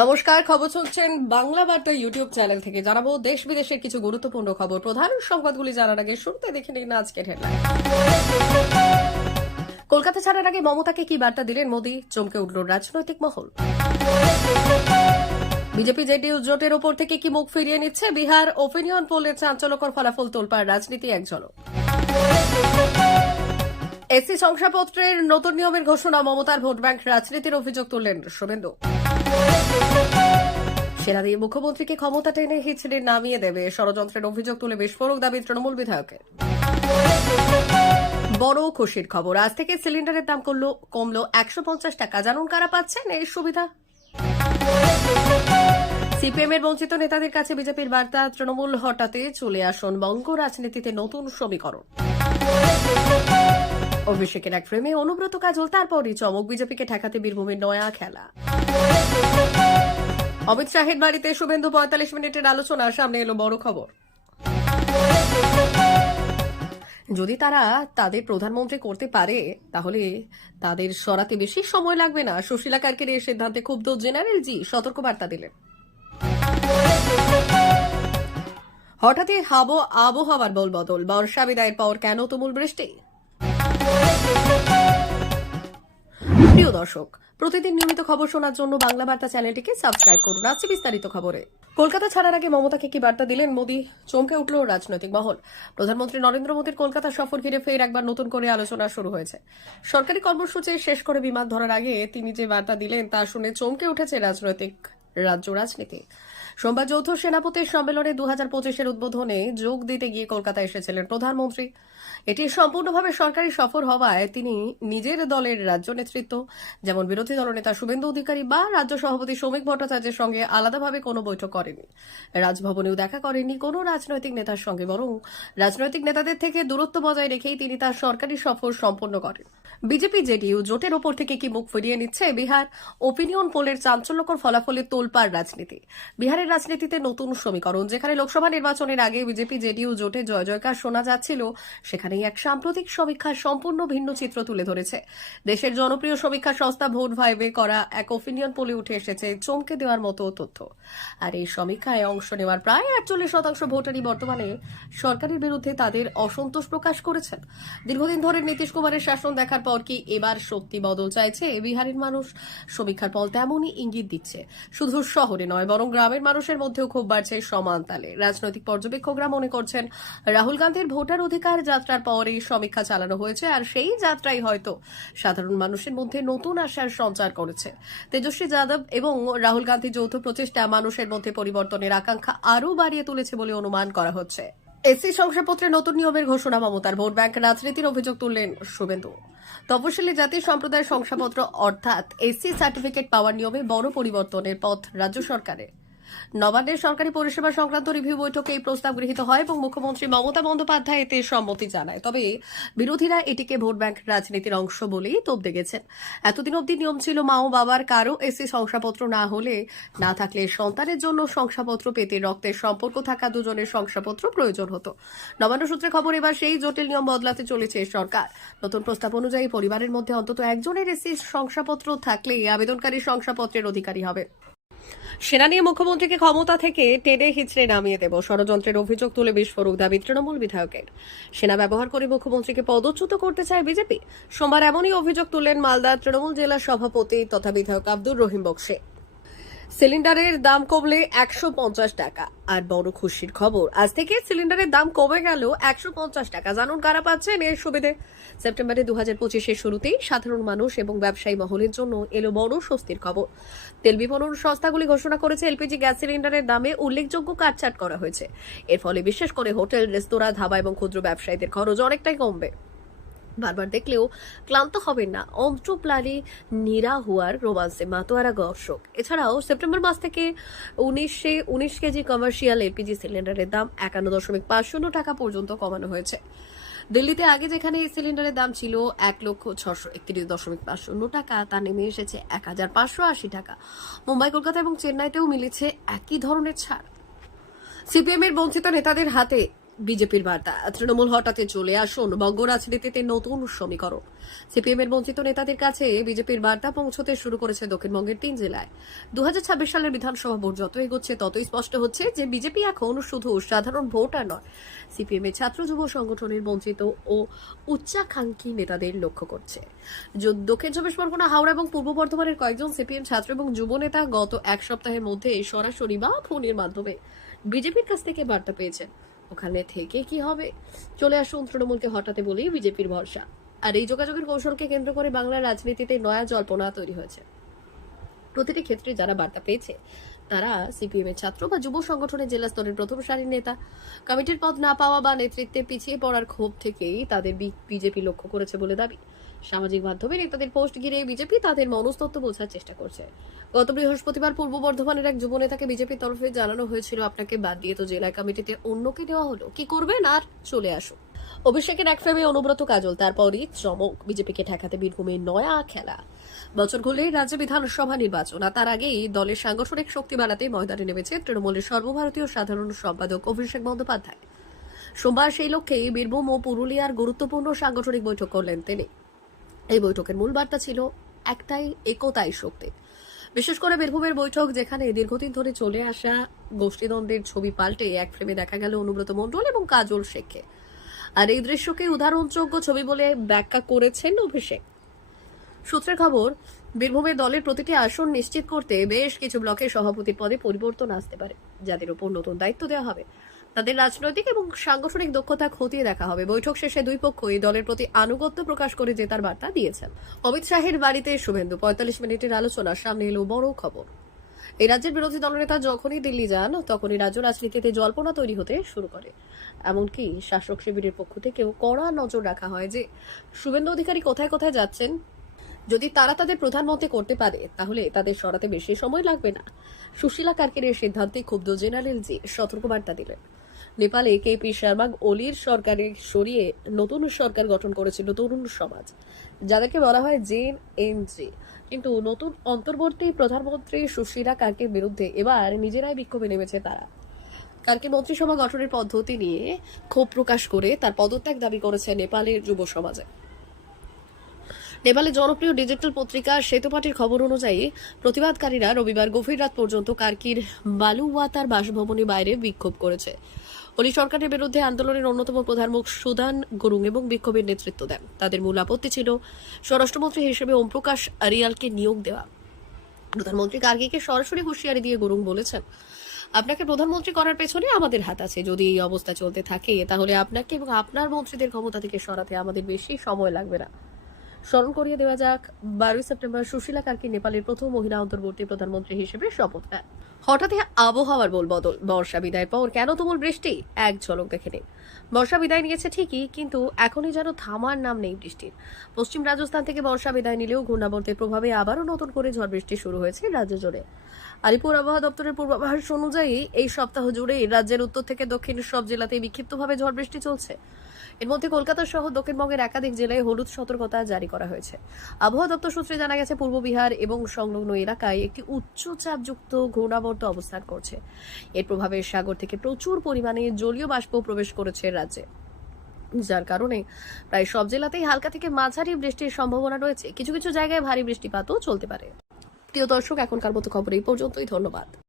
নমস্কার, খবর শুনছেন বাংলা বার্তা ইউটিউব চ্যানেল থেকে। জানাবো দেশ বিদেশের কিছু গুরুত্বপূর্ণ খবর। প্রধান সংবাদগুলি জানার আগে শুরুতে দেখে নিন আজকের হেডলাইন। কলকাতা ছাড়ার আগে মমতাকে কি বার্তা দিলেন মোদী? চমকে উঠল রাজনৈতিক মহল। বিজেপি জেডিইউ জোটের ওপর থেকে কি মুখ ফিরিয়ে নিচ্ছে বিহার? ওপিনিয়ন পোলের চাঞ্চল্যকর ফলাফল তোলপাড় রাজনীতি এক ঝলক। এসসি শংসাপত্রের নতুন নিয়মের ঘোষণা, মমতার ভোট ব্যাংক রাজনীতির অভিযোগ তুললেন শুভেন্দু। সেনা দিয়ে মুখ্যমন্ত্রীকে ক্ষমতা টেনে হিচড়ে নামিয়ে দেবে, ষড়যন্ত্রের অভিযোগ তুলে বিস্ফোরক দাবি তৃণমূল বিধায়কের। বড় খুশির খবর, আজ থেকে সিলিন্ডারের দাম কমলো 150 টাকা। জানুন কারা পাচ্ছেন এই সুবিধা। সিপিএম এর বঞ্চিত নেতাদের কাছে বিজেপির বার্তা, তৃণমূল হটাতে চলে আসুন বঙ্গ রাজনীতিতে নতুন সমীকরণ। অভিষেকের এক ফ্রেমে অনুব্রত কাজল, তারপরই চমক, বিজেপিকে ঠেকাতে বীরভূমের নয়া খেলা। অমিত শাহের বাড়িতে শুভেন্দু 45 মিনিটের আলোচনা, সামনে এলো বড় খবর। যদি তারা তাদের প্রধানমন্ত্রী করতে পারে তাহলে তাদের সরাতে বেশি সময় লাগবে না। সুশীলা কার্কের এই সিদ্ধান্তে ক্ষুব্ধ জেনারেল জি সতর্কবার্তা দিলেন। হঠাৎই আবহাওয়ার বদল, বর্ষা বিদায়ের পর কেন তুমুল বৃষ্টি? প্রিয় দর্শক, প্রতিদিন নিয়মিত খবর শোনার জন্য বাংলা বার্তা চ্যানেলটিকে সাবস্ক্রাইব করুন। আসছে বিস্তারিত খবরে। কলকাতা ছাড়ার আগে মমতাকে কি বার্তা দিলেন মোদী? চমকে উঠল রাজনৈতিক মহল। প্রধানমন্ত্রী নরেন্দ্র মোদীর কলকাতা সফর ঘিরে ফের একবার নতুন করে আলোচনা শুরু হয়েছে। সরকারি কর্মসূচি শেষ করে বিমান ধরার আগে তিনি যে বার্তা দিলেন তা শুনে চমকে উঠেছে রাজ্য রাজনীতি। সোমবার যৌথ সেনাপতির সম্মেলনে 2025-এর উদ্বোধনে যোগ দিতে গিয়ে কলকাতায় এসেছিলেন প্রধানমন্ত্রী। এটি সম্পূর্ণভাবে সরকারি সফর হওয়ায় তিনি নিজের দলের রাজ্য নেতৃত্ব, যেমন বিরোধী দলনেতা শুভেন্দু অধিকারী বা রাজ্য সভাপতি শ্রমিক ভট্টাচার্যের সঙ্গে আলাদাভাবে কোনো বৈঠক করেননি। রাজভবনেও দেখা করেননি কোনো রাজনৈতিক নেতার সঙ্গে, বরং রাজনৈতিক নেতাদের থেকে দূরত্ব বজায় রেখেই তিনি তার সরকারি সফর সম্পন্ন করেন। বিজেপি জেডিইউ জোটের ওপর থেকে কি মুখ ফিরিয়ে নিচ্ছে বিহার? ওপিনিয়ন পোলের চাঞ্চল্যকর ফলাফলে তোলপাড় রাজনীতি। বিহারের রাজনীতিতে নতুন সমীকরণ। যেখানে লোকসভা নির্বাচনের আগে বিজেপি জেডিইউ জোটে জয় জয়কার শোনা যাচ্ছিল, সেখানেই এক সাম্প্রতিক সমীক্ষা সম্পূর্ণ ভিন্ন চিত্র তুলে ধরেছে। দেশের জনপ্রিয় সমীক্ষা সংস্থা ভোট ভাইবে করা এক ওপিনিয়ন পোলে উঠে এসেছে চমকে দেওয়ার মতো তথ্য। আর এই সমীক্ষায় অংশ নেওয়ার প্রায় 48% ভোটারই বর্তমানে সরকারের বিরুদ্ধে তাদের অসন্তোষ প্রকাশ করেছেন। দীর্ঘদিন ধরে নীতিশ কুমারের শাসন দেখার পর কি এবার সত্যি বদল চাইছে বিহারের মানুষ? সমীক্ষার ফল তেমনই ইঙ্গিত দিচ্ছে। শুধু শহরে নয়, বরং গ্রামের মানুষের মধ্যেও ক্ষোভ বাড়ছে সমান তালে। রাজনৈতিক পর্যবেক্ষকরা মনে করছেন রাহুল গান্ধীর ভোটার অধিকার যাত্রার পর এই সমীক্ষা চালানো হয়েছে, আর সেই যাত্রাই হয়তো সাধারণ মানুষের মধ্যে নতুন আশার সঞ্চার করেছে। তেজস্বী যাদব এবং রাহুল গান্ধীর যৌথ প্রচেষ্টা মানুষের মধ্যে পরিবর্তনের আকাঙ্ক্ষা আরও বাড়িয়ে তুলেছে বলে অনুমান করা হচ্ছে। এসসি শংসাপত্রে নতুন নিয়মের ঘোষণা, মমতার ভোট ব্যাংক রাজনীতির অভিযোগ তুললেন শুভেন্দু। তপশিলি জাতি সম্প্রদায়ের শংসাপত্র অর্থাৎ এসসি সার্টিফিকেট পাওয়ার নিয়মে বড় পরিবর্তনের পথ রাজ্য সরকারের। নবান্নের সরকারি পরিষেবা সংক্রান্ত রিভিউ বৈঠকে এই প্রস্তাব গৃহীত হয় এবং মুখ্যমন্ত্রী মমতা বন্দ্যোপাধ্যায় এতে সম্মতি জানায়। তবে বিরোধীরা এটিকে ভোট ব্যাংক রাজনীতির অংশ বলেই তোপ দেখেছেন। এতদিন অবধি নিয়ম ছিল মা ও বাবার কারো এসসি শংসাপত্র না থাকলে সন্তানের জন্য শংসাপত্র পেতে রক্তের সম্পর্ক থাকা দুজনের শংসাপত্র প্রয়োজন হতো। নবান্ন সূত্রে খবর, এবার সেই জটিল নিয়ম বদলাতে চলেছে সরকার। নতুন প্রস্তাব অনুযায়ী পরিবারের মধ্যে অন্তত একজনের এসসি শংসাপত্র থাকলেই আবেদনকারী শংসাপত্রের অধিকারী হবে। সেনা নিয়ে মুখ্যমন্ত্রীকে ক্ষমতা থেকে টেনে হিচড়ে নামিয়ে দেব, ষড়যন্ত্রের অভিযোগ তুলে বিস্ফোরক দাবি তৃণমূল বিধায়কের। সেনা ব্যবহার করে মুখ্যমন্ত্রীকে পদচ্যুত করতে চায় বিজেপি। সোমবার এমনই অভিযোগ তুললেন মালদার তৃণমূল জেলা সভাপতি তথা বিধায়ক আব্দুর রহিম বক্সে। সিলিন্ডারের দাম কমলে 150 টাকা। আর বড় খুশির খবর, আজ থেকে সিলিন্ডারের দাম কমে গেল 150 টাকা। জানুন কারা পাচ্ছেন এর সুবিধে। সেপ্টেম্বরে 2025-এর শুরুতেই সাধারণ মানুষ এবং ব্যবসায়ী মহলের জন্য এলো বড় স্বস্তির খবর। তেল বিপণন সংস্থাগুলি ঘোষণা করেছে এলপিজি গ্যাস সিলিন্ডারের দামে উল্লেখযোগ্য কাটছাট করা হয়েছে। এর ফলে বিশেষ করে হোটেল, রেস্তোরাঁ, ধাবা এবং ক্ষুদ্র ব্যবসায়ীদের খরচ অনেকটাই কমবে। বারবার দেখলেও ক্লান্ত হবেন না অন্ত্রপ্লালি নিরাহুয়ার রোমান্সে মাতোয়ারা দর্শক। এছাড়াও সেপ্টেম্বর মাস থেকে 19 কেজি কমার্শিয়াল এলপিজি সিলিন্ডারের দাম 51.50 টাকা পর্যন্ত কমানো হয়েছে। দিল্লিতে আগে যেখানে এই সিলিন্ডারের দাম ছিল 1,631.50 টাকা, তা নেমে এসেছে 1,580 টাকা। মুম্বাই, কলকাতা এবং চেন্নাইতেও মিলেছে একই ধরনের ছাড়। সিপিএম এর বঞ্চিত নেতাদের হাতে বিজেপির বার্তা, তৃণমূল হঠাৎ চলে আসুন, বঙ্গ রাজনীতিতে নতুন সমীকরণ। সিপিএম এর বঞ্চিত নেতাদের কাছে বিজেপির বার্তা পৌঁছতে শুরু করেছে দক্ষিণবঙ্গের 3 জেলায়। 2026 সালের বিধানসভা ভোট যত এগোচ্ছে ততই স্পষ্ট হচ্ছে যে বিজেপি এখন শুধু সাধারণ ভোটার নয়, সিপিএম এর ছাত্র যুব সংগঠনের বঞ্চিত ও উচ্চাকাঙ্ক্ষী নেতাদের লক্ষ্য করছে। দক্ষিণ 24 পরগনা, হাওড়া এবং পূর্ব বর্ধমানের কয়েকজন সিপিএম ছাত্র এবং যুব নেতা গত এক সপ্তাহের মধ্যে সরাসরি বা ফোনের মাধ্যমে বিজেপির কাছ থেকে বার্তা পেয়েছেন। ওখানে থেকে কি হবে? চলে আসুন, তৃণমূলকে হটাতে বলেই বিজেপির ভরসা। আর এই যোগাযোগের কৌশলকে কেন্দ্র করে বাংলার রাজনীতিতে নয়া জল্পনা তৈরি হয়েছে। প্রতিটি ক্ষেত্রে যারা বার্তা পেয়েছে তারা সিপিএম এর ছাত্র বা যুব সংগঠনের জেলা স্তরের প্রথম সারির নেতা। কমিটির পদ না পাওয়া বা নেতৃত্বে পিছিয়ে পড়ার ক্ষোভ থেকেই তাদের বিজেপি লক্ষ্য করেছে বলে দাবি। সামাজিক মাধ্যমে নেতাদের পোস্ট ঘিরে বিজেপি তাদের মনস্তত্ত্ব বোঝার চেষ্টা করছে। গত বৃহস্পতিবার পূর্ব বর্ধমানের এক যুব নেতাকে বিজেপির তরফে জানানো হয়েছিল, আপনাকে বাদ দিয়ে তো জেলা কমিটিতে অন্যকে দেওয়া হলো, কি করবেন? আর চলে আসুন। অভিষেকের এক ফ্রেমে অনুব্রত কাজল, তারপরই চমক, বিজেপিকে ঠেকাতে বীরভূমে নয়া খেলা। বছর ঘুরলেই রাজ্যে বিধানসভা নির্বাচন, আর তার আগেই দলের সাংগঠনিক শক্তি বাড়াতে ময়দানে নেমেছে তৃণমূলের সর্বভারতীয় সাধারণ সম্পাদক অভিষেক বন্দ্যোপাধ্যায়। সোমবার সেই লক্ষ্যে বীরভূম ও পুরুলিয়ার গুরুত্বপূর্ণ সাংগঠনিক বৈঠক করলেন তিনি। এই বৈঠকের মূল বার্তা ছিল একটাই, একতাই শক্তি। বিশেষ করে বীরভূমের বৈঠক, যেখানে দীর্ঘদিন ধরে চলে আসা গোষ্ঠীদ্বন্দ্বের ছবি পাল্টে এক ফ্রেমে দেখা গেল অনুব্রত মণ্ডল এবং কাজল শেখকে। আর এই দৃশ্যকে উদাহরণযোগ্য ছবি বলে ব্যাখ্যা করেছেন অভিষেক। সূত্রের খবর, বীরভূমের দলের প্রতিটি আসন নিশ্চিত করতে বেশ কিছু ব্লকের সভাপতির পদে পরিবর্তন আসতে পারে। যাদের উপর নতুন দায়িত্ব দেওয়া হবে তাদের রাজনৈতিক এবং সাংগঠনিক দক্ষতা খতিয়ে দেখা হবে। বৈঠক শেষে দুই পক্ষই দলের প্রতি আনুগত্য প্রকাশ করে জেতার বার্তা দিয়েছেন। অমিত শাহের বাড়িতে শুভেন্দু, 45 মিনিটের আলোচনা, সামনে এলো বড় খবর। এই রাজ্যের বিরোধী দলনেতা যখনই দিল্লি যান তখনই রাজ্য রাজনীতিতে জল্পনা তৈরি হতে শুরু করে। এমনকি শাসক শিবিরের পক্ষ থেকেও কড়া নজর রাখা হয় যে শুভেন্দু অধিকারী কোথায় কোথায় যাচ্ছেন। যদি তারা তাদের প্রধানমন্ত্রী করতে পারে তাহলে তাদের সরাতে বেশি সময় লাগবে না। সুশীলা কার্কের সিদ্ধান্তে ক্ষুব্ধ জেনারেল জি সতর্কবার্তা দিলেন। নেপালে কেপি শর্মা ওলির সরকারে সরিয়ে নতুন সরকার গঠন করেছিল তরুণ সমাজ, যাদেরকে বলা হয় জেএনজি। কিন্তু নতুন অন্তর্বর্তী প্রধানমন্ত্রী সুশীলা কার্কের বিরুদ্ধে এবার নিজেরাই বিক্ষোভে নেমেছে তারা। কার্কে মন্ত্রিসভা গঠনের পদ্ধতি নিয়ে ক্ষোভ প্রকাশ করে তার পদত্যাগ দাবি করেছে নেপালের যুব সমাজে। নেপালের জনপ্রিয় ডিজিটাল পত্রিকা শ্বেতপাটির খবর অনুযায়ী প্রতিবাদকারীরা রবিবার গভীর রাত পর্যন্ত কার্কির বালুওয়াতার বাসভবনের বাইরে বিক্ষোভ করেছে। ওলি সরকারের বিরুদ্ধে আন্দোলনের অন্যতম প্রধান মুখ সুদান গুরুং এবং বিক্ষোভের নেতৃত্ব দেন। তাদের মূল আপত্তি ছিল স্বরাষ্ট্রমন্ত্রী হিসেবে ওম প্রকাশ আরিয়ালকে নিয়োগ দেওয়া। প্রধানমন্ত্রী কার্গিকে সরাসরি হুঁশিয়ারি দিয়ে গুরুং বলেছেন, আপনাকে প্রধানমন্ত্রী করার পেছনে আমাদের হাত আছে। যদি এই অবস্থা চলতে থাকে তাহলে আপনাকে এবং আপনার মন্ত্রীদের ক্ষমতা থেকে সরাতে আমাদের বেশি সময় লাগবে না। স্মরণ করিয়ে দেওয়া যাক, 12 সেপ্টেম্বর সুশীলা কার্কি নেপালের প্রথম মহিলা অন্তর্বর্তী প্রধানমন্ত্রী হিসেবে শপথ নেন। হঠাৎ আবহাওয়ার বদল, বর্ষা বিদায়ের পর কেন তুমুল বৃষ্টি, এক ঝলক দেখে নিন। বর্ষা বিদায় নিয়েছে ঠিকই, কিন্তু এখনই যেন থামার নাম নেই বৃষ্টির। পশ্চিম রাজস্থান থেকে বর্ষা বিদায় নিলেও ঘূর্ণাবর্তের প্রভাবে আবারও নতুন করে ঝড় বৃষ্টি শুরু হয়েছে রাজ্য জুড়ে। আলিপুর আবহাওয়া দপ্তরের পূর্বাভাস অনুযায়ী এই সপ্তাহ জুড়ে রাজ্যের উত্তর থেকে দক্ষিণ সব জেলাতেই বিক্ষিপ্তভাবে ঝড় বৃষ্টি চলছে। এর মধ্যে কলকাতা সহ দক্ষিণবঙ্গের একাধিক জেলায় হলুদ সতর্কতা জারি করা হয়েছে। আবহাওয়া দপ্তর সূত্রে জানা গেছে, পূর্ব বিহার এবং সংলগ্ন এলাকায় একটি উচ্চচাপযুক্ত ঘূর্ণাবর্ত অবস্থান করছে। এর প্রভাবে সাগর থেকে প্রচুর পরিমাণে জলীয় বাষ্প প্রবেশ করেছে রাজ্যে, যার কারণে প্রায় সব জেলাতেই হালকা থেকে মাঝারি বৃষ্টির সম্ভাবনা রয়েছে। কিছু কিছু জায়গায় ভারী বৃষ্টিপাতও চলতে পারে। প্রিয় দর্শক, এখনকার মতো খবর এই পর্যন্তই। ধন্যবাদ।